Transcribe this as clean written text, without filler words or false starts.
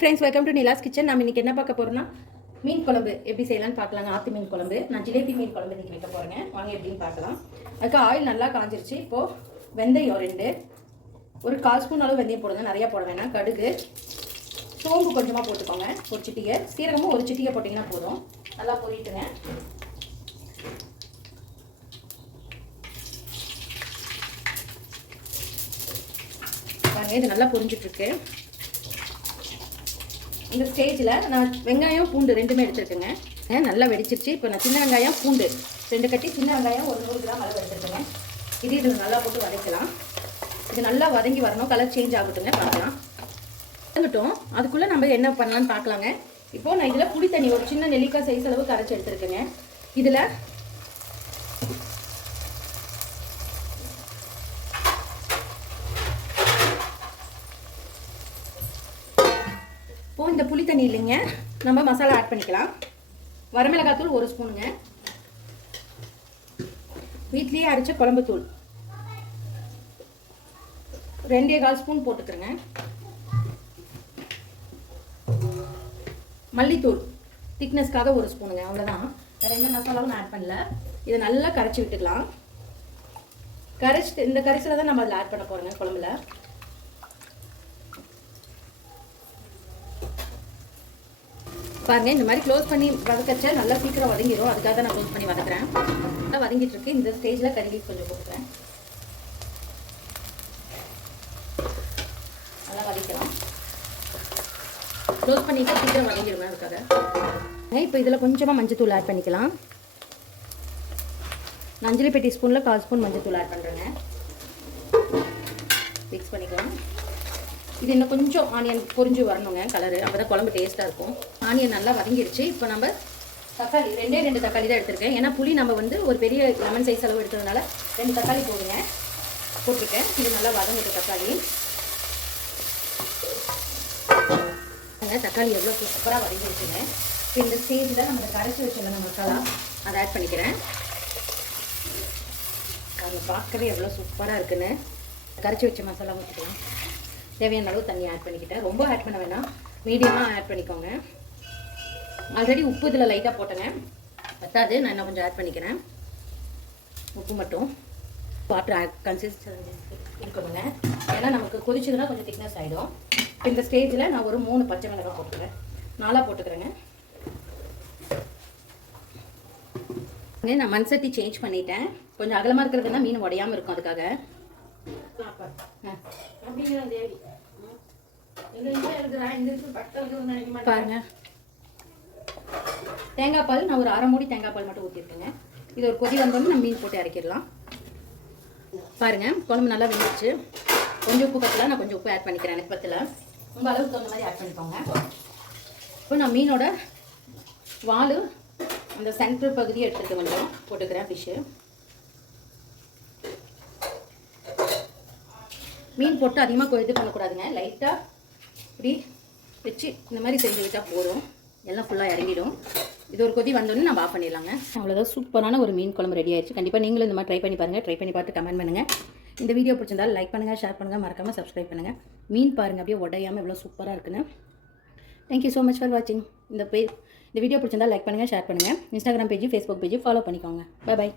Friends, welcome to Nila's kitchen. நம்ம இன்றைக்கி என்ன பார்க்க போகிறோம்னா மீன் குழம்பு எப்படி செய்யலாம்னு பார்க்கலாங்க. ஆற்று மீன் குழம்பு. நான் ஜிலேபி மீன் குழம்பு இன்றைக்கி வைக்க போகிறேங்க. வாங்க எப்படின்னு பார்க்கலாம். அதுக்கு ஆயில் நல்லா காஞ்சிருச்சு. இப்போது வெந்தயம் 2, ஒரு 1/4 ஸ்பூன் அளவு வெந்தயம் போடுங்க. நிறையா போட வேணாம். கடுகு, சோம்பு கொஞ்சமாக போட்டுக்கோங்க, ஒரு சிட்டிகை. சீரகமும் ஒரு சிட்டிகை போட்டிங்கன்னா போதும். நல்லா பொரிட்டுங்க. பாருங்க, இது நல்லா பொரிஞ்சிட்ருக்கு. இந்த ஸ்டேஜில் நான் வெங்காயம் பூண்டு 2மே எடுத்துருக்கேங்க. நல்லா வெடிச்சிருச்சு. இப்போ நான் சின்ன வெங்காயம் பூண்டு 2 கட்டி, சின்ன வெங்காயம் ஒரு 100 கிராம் அளவு எடுத்துருக்கேங்க. இது நல்லா போட்டு வதக்கலாம். இது நல்லா வதங்கி வரணும். கலர் சேஞ்ச் ஆகட்டுங்க. பார்க்கலாம். வதங்கட்டும். அதுக்குள்ளே நம்ம என்ன பண்ணலான்னு பார்க்கலாங்க. இப்போது நான் இதில் புளி தண்ணி ஒரு சின்ன நெல்லிக்காய் சைஸ் அளவு கரைச்சி எடுத்துருக்கேங்க. இதில் இந்த புளி தண்ணி இல்லைங்க, நம்ம மசாலா ஆட் பண்ணிக்கலாம். வரமிளகாத்தூள் 1 ஸ்பூனுங்க. வீட்லேயே அரைச்ச குழம்பு தூள் 2.25 ஸ்பூன் போட்டுக்கிறேங்க. மல்லித்தூள் திக்னஸ்க்காக 1 ஸ்பூனுங்க. அவ்வளோதான். வேறு எந்த மசாலாவும் நான் ஆட் பண்ணல. இதை நல்லா கரைச்சி விட்டுக்கலாம். கரைச்சிட்டு இந்த கரைசலை தான் நம்ம அதில் ஆட் பண்ண போகிறோங்க குழம்புல. பாருங்க, இந்த மாதிரி க்ளோஸ் பண்ணி வதக்கச்சா நல்லா சீக்கிரம் வதங்கிடும். அதுக்காக தான் நான் க்ளோஸ் பண்ணி வதக்குறேன். நல்லா வதங்கிட்டு இருக்கு. இந்த ஸ்டேஜில் கறி லீஃப் கொஞ்சம் போட்டுக்கிறேன். நல்லா வதக்கலாம். க்ளோஸ் பண்ணிட்டு சீக்கிரம் வதங்கிடுவேன். அதுக்காக இப்போ இதில் கொஞ்சமாக மஞ்சத்தூள் ஆட் பண்ணிக்கலாம். நான் 5 டீஸ்பூனில் 1/4 ஸ்பூன் மஞ்சத்தூள் ஆட் பண்ணுறேங்க. மிக்ஸ் பண்ணிக்கலாம். இது இன்னும் கொஞ்சம் ஆனியன் பொரிஞ்சு வரணுங்க கலரு. அப்போ தான் குழம்பு டேஸ்ட்டாக இருக்கும். ஆனியன் நல்லா வதங்கிடுச்சு. இப்போ நம்ம தக்காளி 2 தக்காளி தான் எடுத்துருக்கேன். ஏன்னா புளி நம்ம ஒரு பெரிய லெமன் சைஸ் அளவு எடுத்ததுனால 2 தக்காளி போட்டிருக்கேன். இது நல்லா வதங்கிட்டு தக்காளி. தக்காளி எவ்வளோ சூப்பராக வதங்கிடுச்சுங்க. இப்போ இந்த ஸ்டேஜில் நம்ம கரைச்சி வச்சுருந்த மசாலா அதை ஆட் பண்ணிக்கிறேன். அது பார்க்கவே எவ்வளோ சூப்பராக இருக்குன்னு. கரைச்சி வச்ச மசாலா ஊற்றிக்கலாம். தேவையான அளவு தண்ணி ஆட் பண்ணிக்கிட்டேன். ரொம்ப ஆட் பண்ண வேணாம், மீடியமாக ஆட் பண்ணிக்கோங்க. ஆல்ரெடி உப்பு இதில் லைட்டாக போட்டேங்க, பத்தாது. நான் இன்னும் கொஞ்சம் ஆட் பண்ணிக்கிறேன். உப்பு மட்டும். வாட்டர் கன்சிஸ்டன்சி இருக்கணுங்க. ஏன்னா நமக்கு கொதிச்சதுன்னா கொஞ்சம் திக்னஸ் ஆகிடும். இந்த ஸ்டேஜில் நான் ஒரு 3 பச்சை மிளகாய் போட்டுக்கிறேன். 4 போட்டுக்கிறேங்க. நான் மண் சட்டி சேஞ்ச் பண்ணிட்டேன். கொஞ்சம் அகலமாக இருக்கிறதுனா மீன் உடையாமல் இருக்கும். அதுக்காக பாருங்க, தேங்காய் பால் நான் ஒரு 1/2 மூடி தேங்காய் பால் மட்டும் ஊற்றிருக்கேங்க. இது ஒரு கொதி வந்தோம்னா நம்ம மீன் போட்டு இறக்கிடலாம். பாருங்க, குழம்பு நல்லா வெந்துச்சு. கொஞ்சம் உப்பு பத்தல, நான் கொஞ்சம் உப்பு ஆட் பண்ணிக்கிறேன். எனக்கு பத்தல. உங்கள் அளவுக்கு தகுந்த மாதிரி ஆட் பண்ணிக்கோங்க. இப்போ நான் மீனோட வால் அந்த சென்ட்ரல் பகுதியை எடுத்துகிட்டு கொஞ்சம் போட்டுக்கிறேன். ஃபிஷ்ஷு மீன் போட்டு அதிகமாக இது பண்ணக்கூடாதுங்க. லைட்டாக இப்படி வச்சு இந்த மாதிரி செஞ்சுக்கிட்டால் போதும். எல்லாம் ஃபுல்லாக இறங்கிடும். இது ஒரு கொதி வந்தோடனே நம்ம ஆஃப் பண்ணிடலாங்க. அவ்வளோதான். சூப்பரான ஒரு மீன் குழம்பு ரெடி ஆயிடுச்சு. கண்டிப்பாக நீங்களும் இந்த மாதிரி ட்ரை பண்ணி பாருங்கள். ட்ரை பண்ணி பார்த்து கமெண்ட் பண்ணுங்கள். இந்த வீடியோ பிடிச்சிருந்தாலும் லைக் பண்ணுங்கள், ஷேர் பண்ணுங்கள், மறக்காமல் சப்ஸ்கிரைப் பண்ணுங்கள். மீன் பாருங்கள், அப்படியே உடையாமல் எவ்வளோ சூப்பராக இருக்குன்னு. தேங்க்யூ ஸோ மச் ஃபார் வாட்சிங். இந்த வீடியோ பிடிச்சிருந்தால் லைக் பண்ணுங்கள், ஷேர் பண்ணுங்கள். Instagram page, Facebook page follow பண்ணிக்கோங்க. பை பாய்.